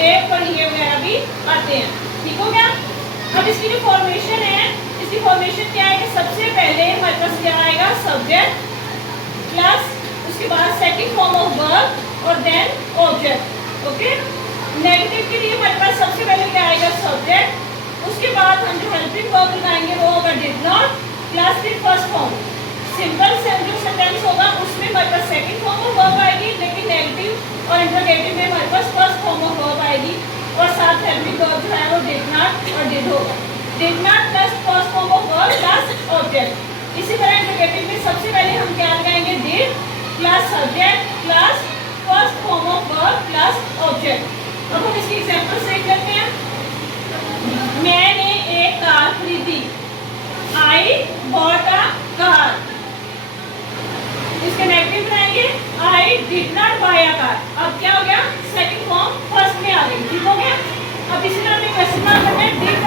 ये और ये वगैरह भी आते हैं। ठीक हो गया। अब इसकी जो फॉर्मेशन है, इसकी फॉर्मेशन क्या है कि सबसे पहले हमारे पास क्या आएगा, सब्जेक्ट प्लस उसके बाद सेकंड फॉर्म ऑफ वर्ब और देन ऑब्जेक्ट। ओके। नेगेटिव के लिए हमारे पास सबसे पहले क्या आएगा, सब्जेक्ट, उसके बाद हम जो हेल्पिंग वर्ब लगाएंगे वो होगा डिड नॉट प्लस फिर फर्स्ट फॉर्म। सिंपल जो सेंटेंस होगा उसमें हमारे पास सेकंड फॉर्म ऑफ वर्ब आएगी, लेकिन नेगेटिव और इंटरोगेटिव में हमारे पास फर्स्ट फॉर्म ऑफ वर्ब आएगी और साथ हेल्पिंग वर्ब जो है वो डिड नॉट और डिड होगा। Did not plus first form of verb plus object. इसी तरह इंटरोगेटिव में सबसे पहले हम क्या लगाएंगे, did plus subject plus first form of verb plus object. अब हम इसकी एग्जांपल देख लेते हैं। मैंने एक कार खरीदी, आई बॉट अ कार। इसके नेगेटिव बनाएंगे, I did not buy a car. अब क्या हो गया, सेकंड फॉर्म फर्स्ट में आ गई। ठीक हो गया। अब इसी तरह क्वेश्चन मार्क करना है, डिड